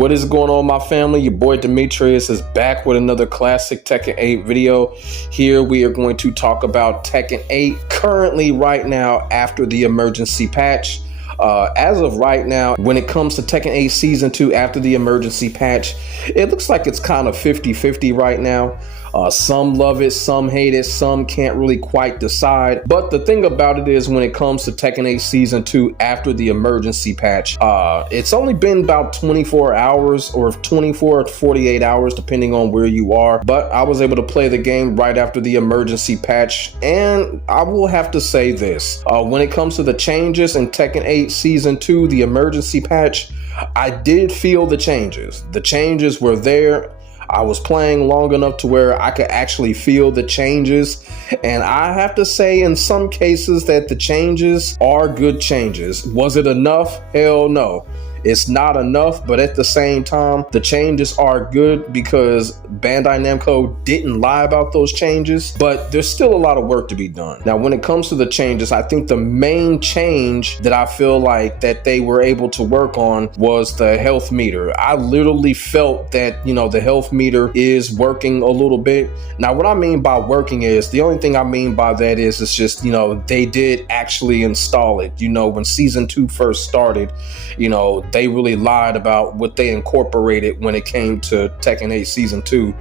What is going on, my family? Your boy Demetrius is back with another classic Tekken 8 video. Here we are going to talk about Tekken 8 currently right now after the emergency patch. As of right now, when it comes to Tekken 8 Season 2 after the emergency patch, it looks like it's kind of 50-50 right now. Some love it, some hate it, some can't really quite decide. But the thing about it is, when it comes to Tekken 8 Season 2 after the emergency patch, it's only been about 24 hours or 24 to 48 hours, depending on where you are. But I was able to play the game right after the emergency patch, and I will have to say this. When it comes to the changes in Tekken 8 Season 2, the emergency patch, I did feel the changes. The changes were there. I was playing long enough to where I could actually feel the changes, and I have to say in some cases that the changes are good changes. Was it enough? Hell no. It's not enough, but at the same time, the changes are good because Bandai Namco didn't lie about those changes, but there's still a lot of work to be done. Now, when it comes to the changes, I think the main change that I feel like that they were able to work on was the health meter. I literally felt that, the health meter is working a little bit. Now, what I mean by working is, the only thing I mean by that is, it's just, they did actually install it. When Season 2 first started, they really lied about what they incorporated when it came to Tekken 8 Season 2.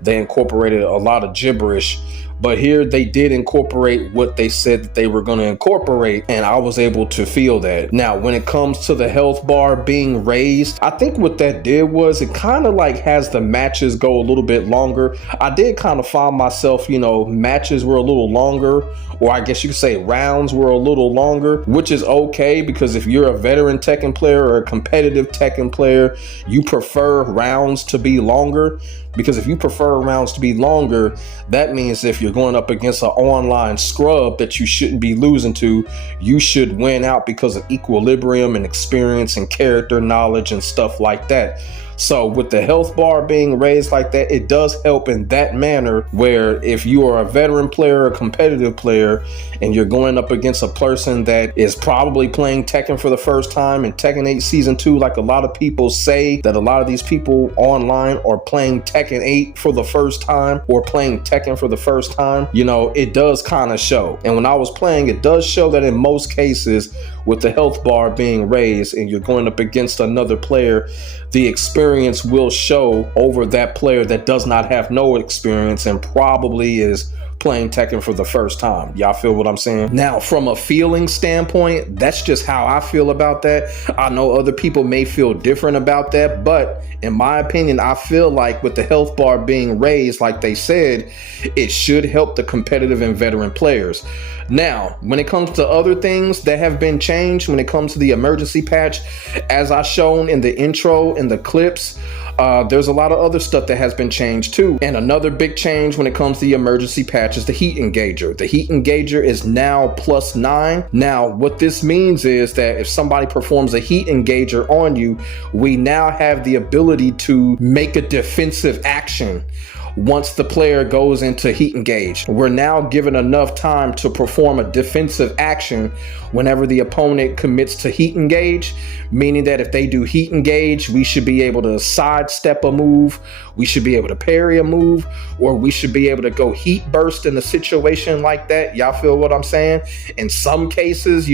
They incorporated a lot of gibberish, but here they did incorporate what they said that they were going to incorporate, and I was able to feel that. Now, when it comes to the health bar being raised, I think what that did was it kind of like has the matches go a little bit longer. I did kind of find myself, matches were a little longer, or I guess you could say rounds were a little longer, which is okay, because if you're a veteran Tekken player or a competitive Tekken player, you prefer rounds to be longer. Because if you prefer rounds to be longer, that means if you're going up against an online scrub that you shouldn't be losing to, you should win out because of equilibrium and experience and character knowledge and stuff like that. So with the health bar being raised like that, it does help in that manner, where if you are a veteran player or a competitive player and you're going up against a person that is probably playing Tekken for the first time in Tekken 8 Season 2, like a lot of people say that a lot of these people online are playing Tekken 8 for the first time or playing Tekken for the first time, it does kind of show. And when I was playing, it does show that in most cases, with the health bar being raised and you're going up against another player, the experience will show over that player that does not have no experience and probably is playing Tekken for the first time. Y'all feel what I'm saying? Now, from a feeling standpoint, that's just how I feel about that. I know other people may feel different about that, but in my opinion, I feel like with the health bar being raised, like they said, it should help the competitive and veteran players. Now, when it comes to other things that have been changed, when it comes to the emergency patch, as I shown in the intro and the clips, there's a lot of other stuff that has been changed too. And another big change when it comes to the emergency patch is the heat engager. The heat engager is now +9. Now, what this means is that if somebody performs a heat engager on you, we now have the ability to make a defensive action. Once the player goes into heat engage, we're now given enough time to perform a defensive action whenever the opponent commits to heat engage, meaning that if they do heat engage, we should be able to sidestep a move, we should be able to parry a move, or we should be able to go heat burst in a situation like that. Y'all feel what I'm saying? In some cases,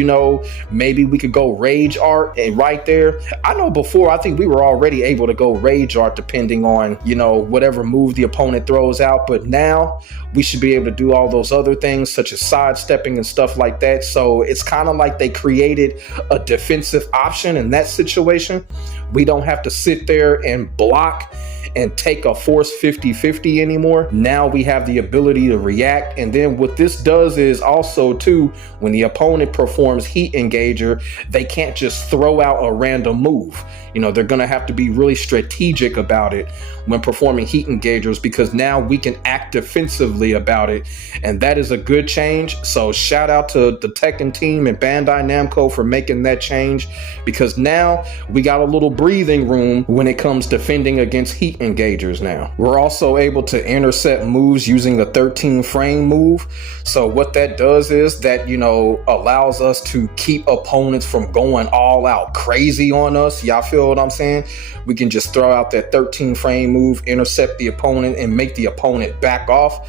maybe we could go rage art, and right there, I know before, I think we were already able to go rage art depending on, whatever move the opponent throws out, but now we should be able to do all those other things such as sidestepping and stuff like that. So it's kind of like they created a defensive option in that situation. We don't have to sit there and block and take a force 50-50 anymore. Now we have the ability to react. And then what this does is also too, when the opponent performs heat engager, they can't just throw out a random move. They're gonna have to be really strategic about it when performing heat engagers, because now we can act defensively about it, and that is a good change. So shout out to the Tekken team and Bandai Namco for making that change, because now we got a little breathing room when it comes to defending against heat heat engagers now. We're also able to intercept moves using a 13 frame move. So what that does is that, you know, allows us to keep opponents from going all out crazy on us. Y'all feel what I'm saying? We can just throw out that 13 frame move, intercept the opponent, and make the opponent back off.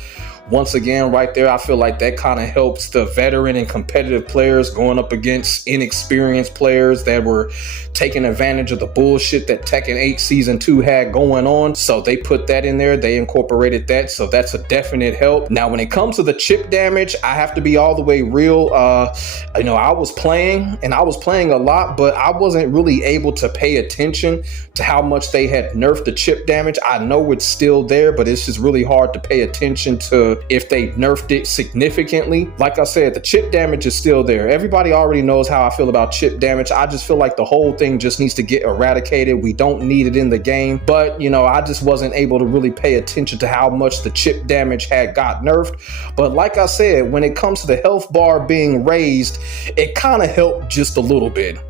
Once again, right there, I feel like that kind of helps the veteran and competitive players going up against inexperienced players that were taking advantage of the bullshit that Tekken 8 Season 2 had going on. So they put that in there. They incorporated that. So that's a definite help. Now, when it comes to the chip damage, I have to be all the way real. You know, I was playing a lot, but I wasn't really able to pay attention to how much they had nerfed the chip damage. I know it's still there, but it's just really hard to pay attention to if they nerfed it significantly. Like I said, the chip damage is still there. Everybody already knows how I feel about chip damage. I just feel like the whole thing just needs to get eradicated. We don't need it in the game. But, you know, I just wasn't able to really pay attention to how much the chip damage had got nerfed. But like I said, when it comes to the health bar being raised, it kind of helped just a little bit.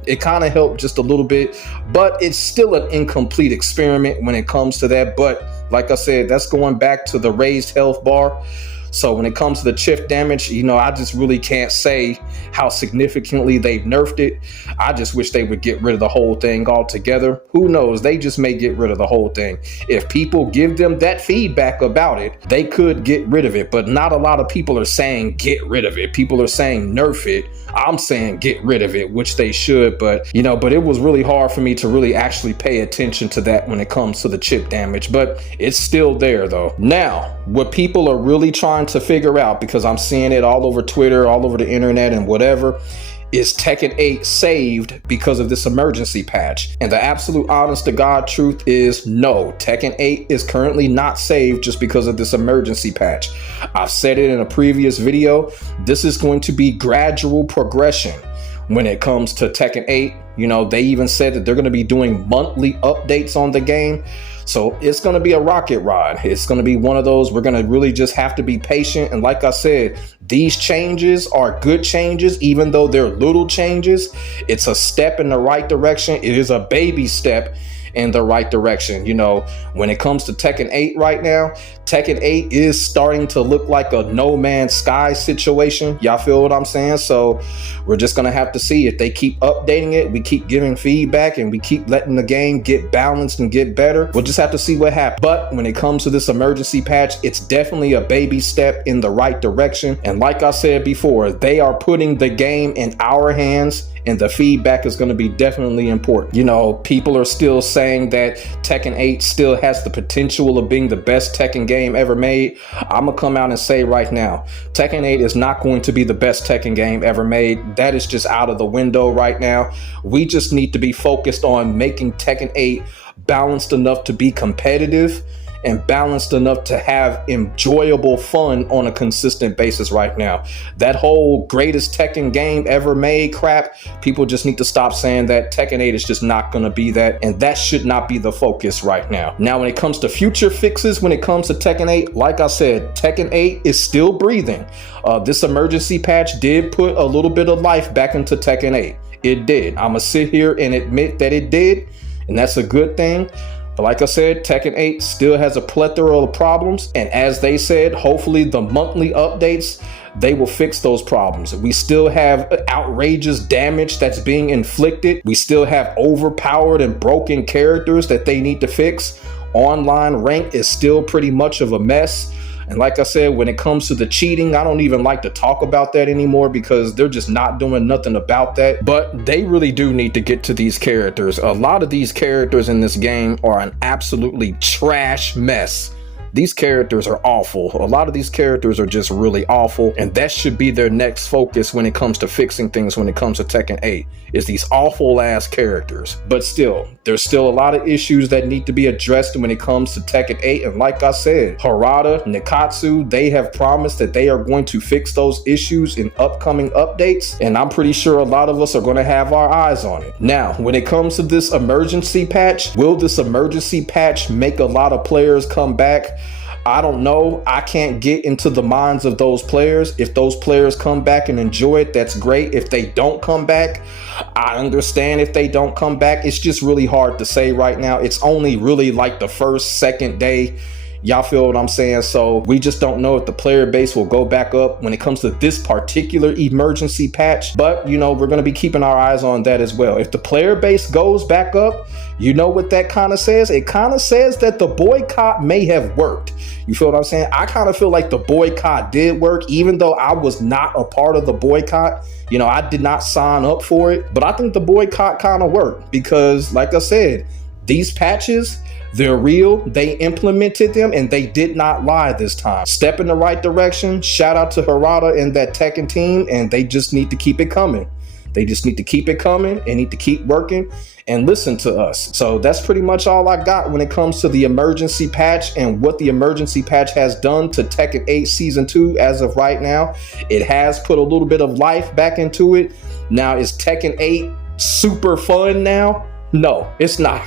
But it's still an incomplete experiment when it comes to that. But like I said, that's going back to the raised health bar. So when it comes to the chip damage, you know, I just really can't say how significantly they've nerfed it. I just wish they would get rid of the whole thing altogether. Who knows? They just may get rid of the whole thing. If people give them that feedback about it, they could get rid of it. But not a lot of people are saying get rid of it. People are saying nerf it. I'm saying get rid of it, which they should. But, you know, but it was really hard for me to really actually pay attention to that when it comes to the chip damage. But it's still there, though. Now, what people are really trying to figure out, because I'm seeing it all over Twitter, all over the internet and whatever, is Tekken 8 saved because of this emergency patch? And the absolute honest to God truth is no, Tekken 8 is currently not saved just because of this emergency patch. I've said it in a previous video. This is going to be gradual progression when it comes to Tekken 8. You know, they even said that they're going to be doing monthly updates on the game. So it's going to be a rocket ride. It's going to be one of those, we're going to really just have to be patient. And like I said, these changes are good changes, even though they're little changes. It's a step in the right direction. It is a baby step in the right direction. You know, when it comes to Tekken 8 right now, Tekken 8 is starting to look like a No Man's Sky situation. Y'all feel what I'm saying? So we're just going to have to see if they keep updating it. We keep giving feedback and we keep letting the game get balanced and get better. We'll just have to see what happens. But when it comes to this emergency patch, it's definitely a baby step in the right direction. And like I said before, they are putting the game in our hands, and the feedback is going to be definitely important. You know, people are still saying that Tekken 8 still has the potential of being the best Tekken game ever made. I'm gonna come out and say right now, Tekken 8 is not going to be the best Tekken game ever made. That is just out of the window right now. We just need to be focused on making Tekken 8 balanced enough to be competitive and balanced enough to have enjoyable fun on a consistent basis right now. That whole greatest Tekken game ever made crap, people just need to stop saying that. Tekken 8 is just not going to be that, and that should not be the focus right now. Now, when it comes to future fixes, when it comes to Tekken 8, like I said, Tekken 8 is still breathing. This emergency patch did put a little bit of life back into Tekken 8. It did. I'm gonna sit here and admit that it did, and that's a good thing. But like I said, Tekken 8 still has a plethora of problems. And as they said, hopefully the monthly updates, they will fix those problems. We still have outrageous damage that's being inflicted. We still have overpowered and broken characters that they need to fix. Online rank is still pretty much of a mess. And like I said, when it comes to the cheating, I don't even like to talk about that anymore because they're just not doing nothing about that. But they really do need to get to these characters. A lot of these characters in this game are an absolutely trash mess. These characters are awful. A lot of these characters are just really awful, and that should be their next focus when it comes to fixing things when it comes to Tekken 8, is these awful ass characters. But still, there's still a lot of issues that need to be addressed when it comes to Tekken 8, and like I said, Harada, Nikatsu, they have promised that they are going to fix those issues in upcoming updates, and I'm pretty sure a lot of us are going to have our eyes on it. Now, when it comes to this emergency patch, will this emergency patch make a lot of players come back? I don't know. I can't get into the minds of those players. If those players come back and enjoy it, that's great. If they don't come back, I understand if they don't come back. It's just really hard to say right now. It's only really like the first, second day. Y'all feel what I'm saying? So we just don't know if the player base will go back up when it comes to this particular emergency patch. But, you know, we're going to be keeping our eyes on that as well. If the player base goes back up, you know what that kind of says? It kind of says that the boycott may have worked. You feel what I'm saying? I kind of feel like the boycott did work, even though I was not a part of the boycott. You know, I did not sign up for it, but I think the boycott kind of worked because, like I said, these patches, they're real, they implemented them, and they did not lie this time. Step in the right direction. Shout out to Harada and that Tekken team, and they just need to keep it coming. They just need to keep it coming and need to keep working and listen to us. So that's pretty much all I got when it comes to the emergency patch and what the emergency patch has done to Tekken 8 Season 2 as of right now. It has put a little bit of life back into it. Now, is Tekken 8 super fun now? No, it's not.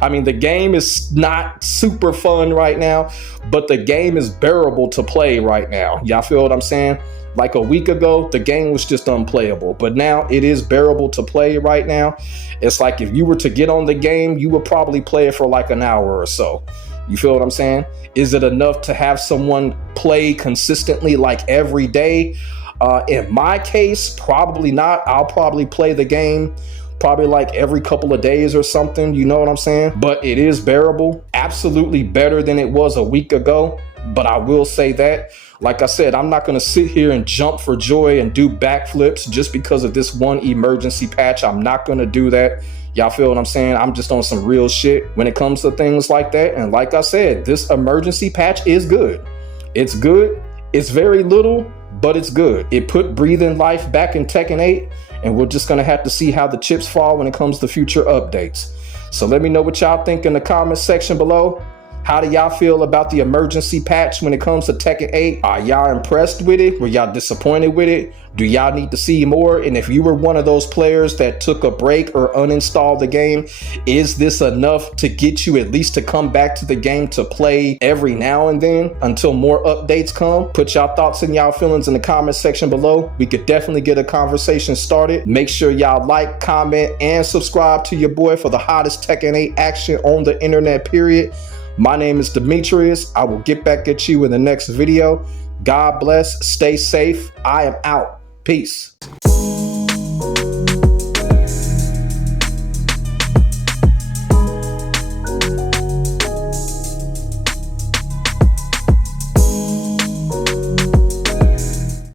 I mean, the game is not super fun right now, but the game is bearable to play right now. Y'all feel what I'm saying? Like a week ago, the game was just unplayable, but now it is bearable to play right now. It's like if you were to get on the game, you would probably play it for like an hour or so. You feel what I'm saying? Is it enough to have someone play consistently like every day? In my case, probably not. I'll probably play the game probably like every couple of days or something, you know what I'm saying? But it is bearable, absolutely better than it was a week ago. But I will say that, like I said, I'm not gonna sit here and jump for joy and do backflips just because of this one emergency patch. I'm not gonna do that. Y'all feel what I'm saying? I'm just on some real shit when it comes to things like that. And like I said, this emergency patch is good. It's good. It's very little, but it's good. It put breathing life back in Tekken 8. And we're just going to have to see how the chips fall when it comes to future updates. So let me know what y'all think in the comment section below. How do y'all feel about the emergency patch when it comes to Tekken 8? Are y'all impressed with it? Were y'all disappointed with it? Do y'all need to see more? And if you were one of those players that took a break or uninstalled the game, is this enough to get you at least to come back to the game to play every now and then until more updates come? Put y'all thoughts and y'all feelings in the comment section below. We could definitely get a conversation started. Make sure y'all like, comment, and subscribe to your boy for the hottest Tekken 8 action on the internet, period. My name is Demetrius. I will get back at you in the next video. God bless. Stay safe. I am out. Peace.